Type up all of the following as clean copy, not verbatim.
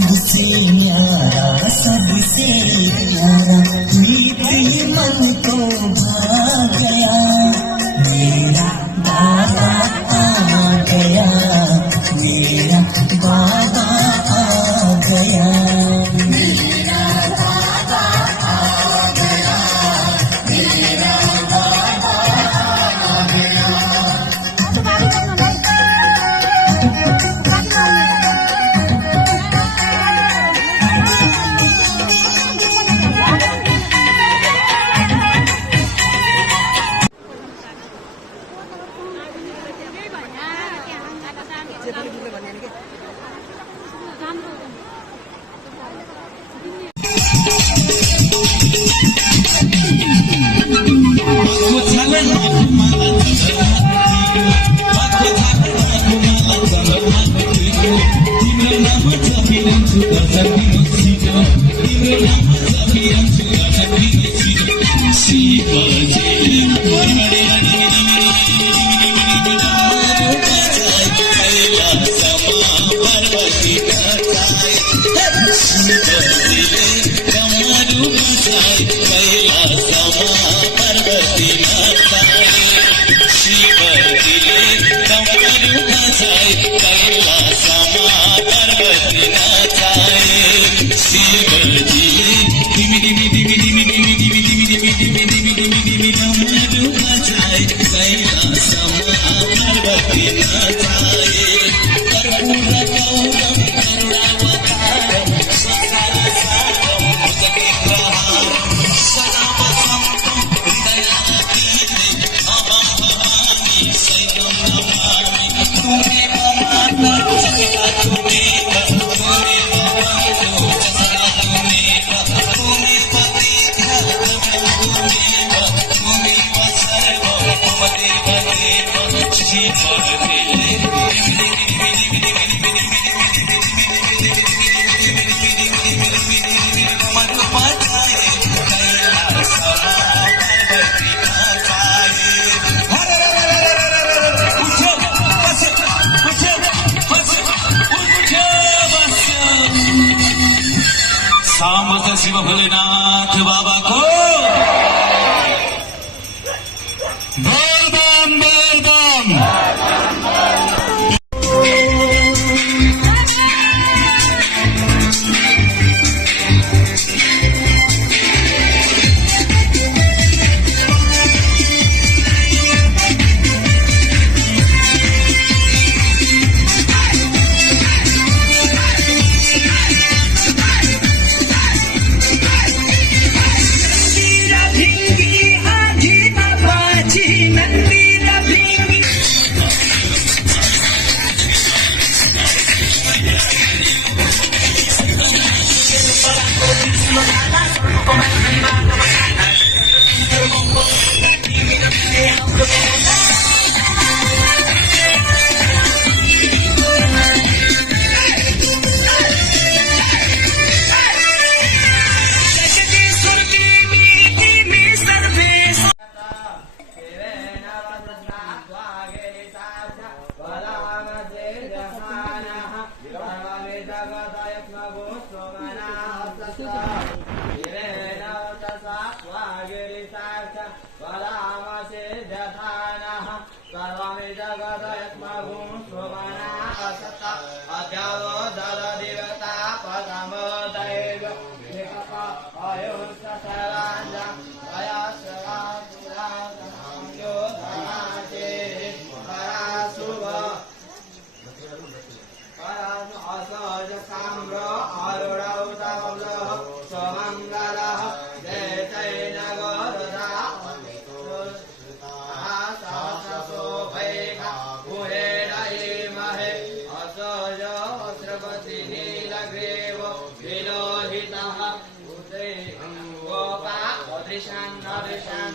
सबसे न्यारा ये मन को भा गया, मेरा दादा आ गया, मेरा बाबा आ गया, मेरा दादा आ गया, मेरा बाबा आ गया। सामर्थ शिव भोलेनाथ बाबा को बोल बम बोल बम। धीरा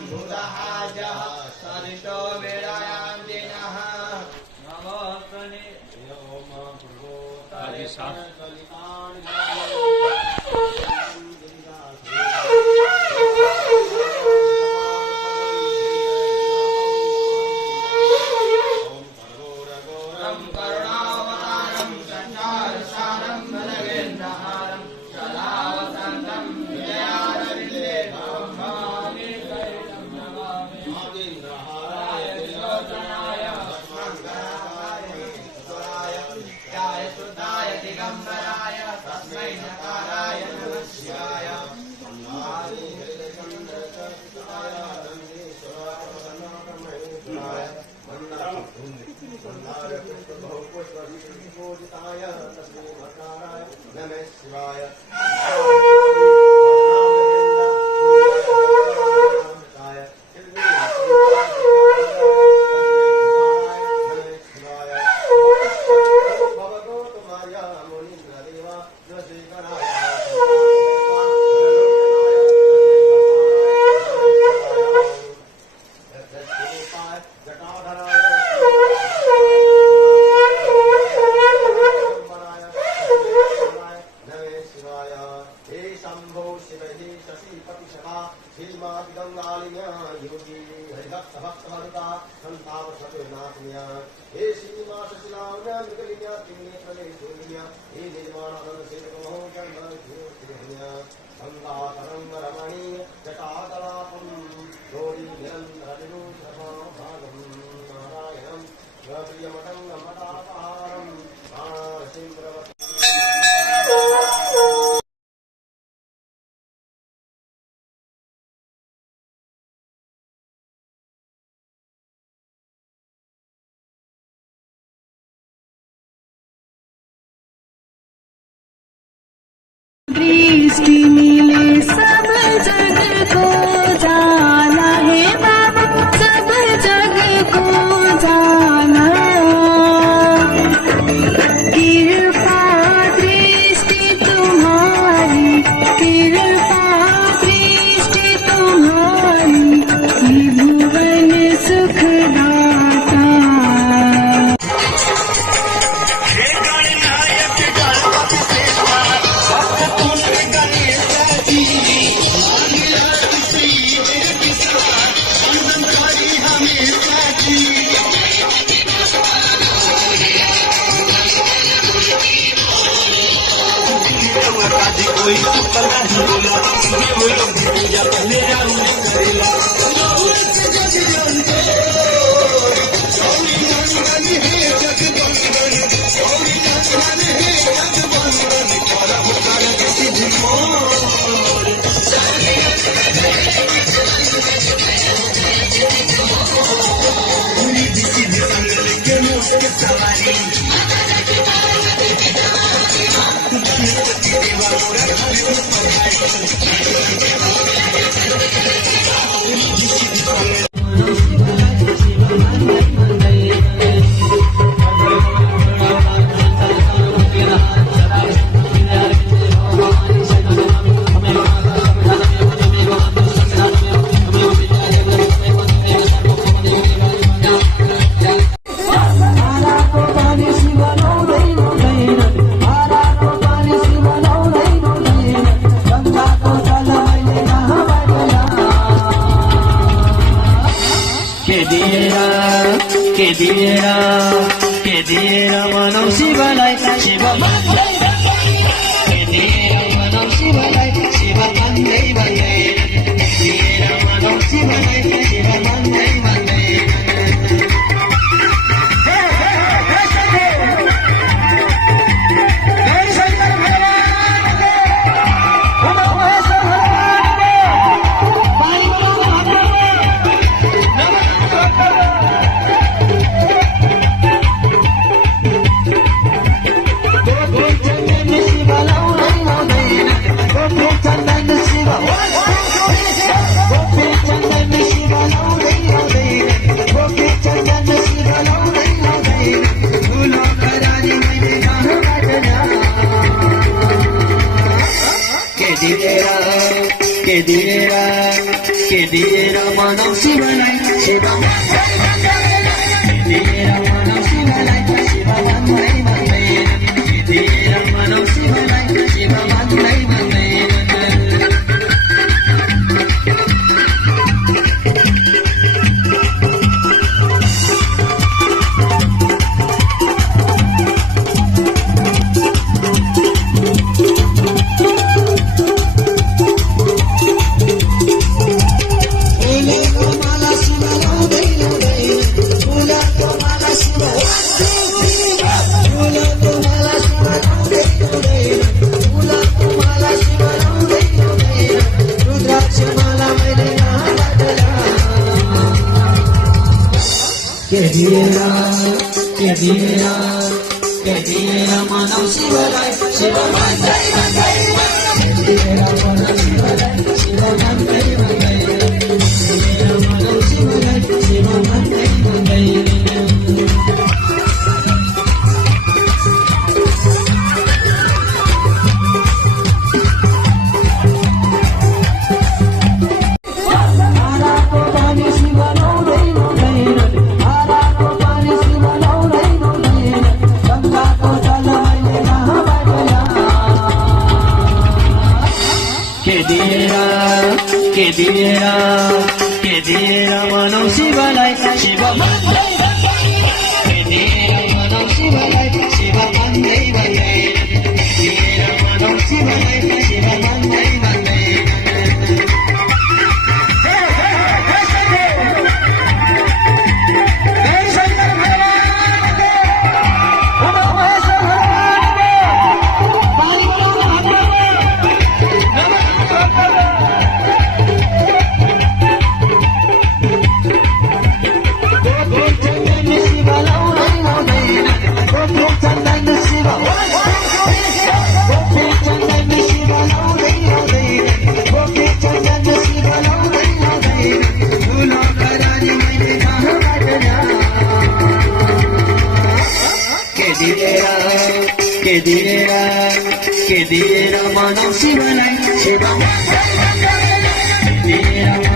भूतहाजः सरितो वेदायां दिनः नमोस्तने करुणावतारं संसारसारं भजगेन्द्रहारं सदा वसन्तं विजयारविन्दे नमामि कैलं नमामि आदिन्द्रहाराय त्रिलोचनाय भस्मङ्कराय ईश्वराय सुताय दिगम्बराय तस्मै नकाराय नमः शिवाय नमः शिवाय दृष्टि मिले सब जग को जाना है बाबा, सब जग को जाना। कृपा दृष्टि तुम्हारी, कृपा दृष्टि तुम्हारी, त्रिभुवन सुखदाता। के दिएर मनौ शिवलाई शिव भन्दै के दिएर मनौ शिवलाई शिव भन्दै भन्दै दिएर मनौ शिवलाई शिव भन्दै भन्दै के दिएर दिएर मनाउ शिवलाई शिव दिएर मनाउ शिवलाई शिव भन्दै भन्दैनन् दिएर मनाउ शिवलाई शिव भन्दै भन्दैनन् Kedira manaw शिवलाई शिव भन्दै भन्दैनन् kedira manaw शिवलाई शिव भन्दै भन्दैनन् kedira manaw शिवलाई शिव भन्दै भन्दैनन् Kedira manaw शिवलाई शिव भन्दै भन्दैनन् kedira manaw शिवलाई शिव भन्दै भन्दैनन् kedira manaw शिवलाई शिव भन्दै भन्दैनन् Kedira manaw शिवलाई शिव भन्दै भन्दैनन् kedira